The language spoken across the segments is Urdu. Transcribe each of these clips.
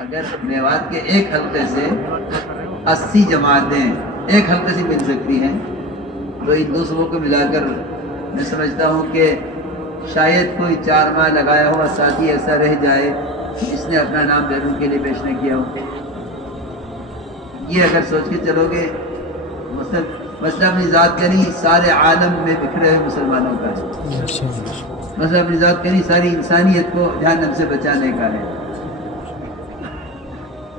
اگر میوات کے ایک حلقے سے 80 جماعتیں ایک حلقے سے مل سکتی ہیں تو ان دو صوبوں کو ملا کر میں سمجھتا ہوں کہ شاید کوئی 4 ماہ لگایا ہوا ساتھی ایسا رہ جائے جس نے اپنا نام بیرون کے لیے پیش نہ کیا ہو۔ یہ اگر سوچ کے چلو گے مسئلہ اپنی ذات کا نہیں، سارے عالم میں بکھرے ہوئے مسلمانوں کا ہے، مسئلہ اپنی ذات کا نہیں، ساری انسانیت کو جہنم سے بچانے کا ہے۔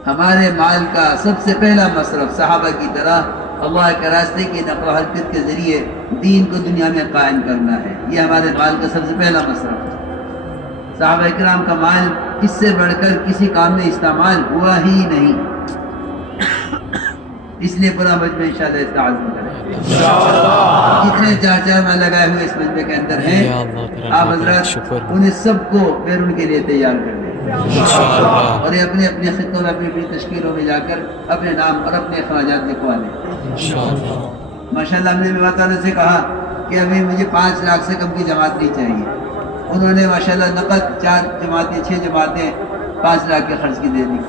ہمارے مال کا سب سے پہلا مصرف صحابہ کی طرح اللہ کے راستے کی نقل و حرکت کے ذریعے دین کو دنیا میں قائم کرنا ہے، یہ ہمارے مال کا سب سے پہلا مصرف ہے۔ صحابہ کرام کا مال اس سے بڑھ کر کسی کام میں استعمال ہوا ہی نہیں، اس لیے پورا مجمع انشاءاللہ استعمال کریں۔ جتنے 4 ماہ لگائے ہوئے اس مجمع کے اندر ہیں آپ حضرات انہیں سب کو بیرون کے لیے تیار کر دیں اور یہ اپنے اپنے خطوں میں اپنی اپنی تشکیلوں میں جا کر اپنے نام اور اپنے اخراجات لکھوا لیں۔ ماشاءاللہ ہم نے اللہ تعالیٰ سے کہا کہ ابھی مجھے 5 لاکھ سے کم کی جماعت نہیں چاہیے، انہوں نے ماشاءاللہ نقد 4 جماعتیں 6 جماعتیں 5 لاکھ کے خرچ کی دے دی۔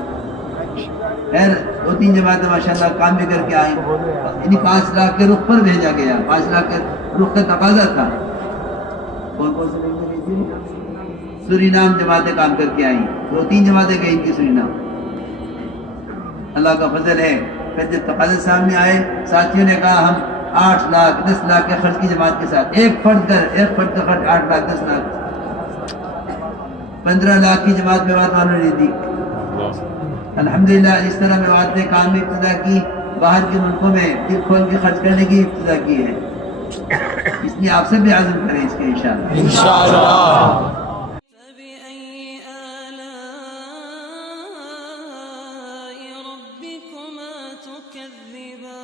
خیر 2-3 جماعتیں ماشاءاللہ کام بھی کر کے آئیں، یعنی 5 لاکھ کے رخ پر بھیجا گیا، 5 لاکھ کے رخ کا تقاضا تھا۔ کون کون سے لوگ گئی تھی؟ سورینام جماعتیں کام کر کے آئیں، 2-3 جماعتیں گئی ان کی سورینام۔ اللہ کا فضل ہے، پھر جب تقاضے سامنے آئے ساتھیوں نے کہا ہم 8 لاکھ 10 لاکھ کے خرچ کی جماعت کے ساتھ ایک فرد کا خرچ 8 لاکھ 10 لاکھ 15 لاکھ کی جماعت میں بات والوں نے دی۔ الحمدللہ اس طرح میوات نے کام میں ابتدا کی، باہر کے ملکوں میں دل کھول کے خرچ کرنے کی ابتدا کی ہے، اس لیے آپ سب بھی عزم کریں اس کے انشاءاللہ۔ فبأي آلاء ربكما تكذبان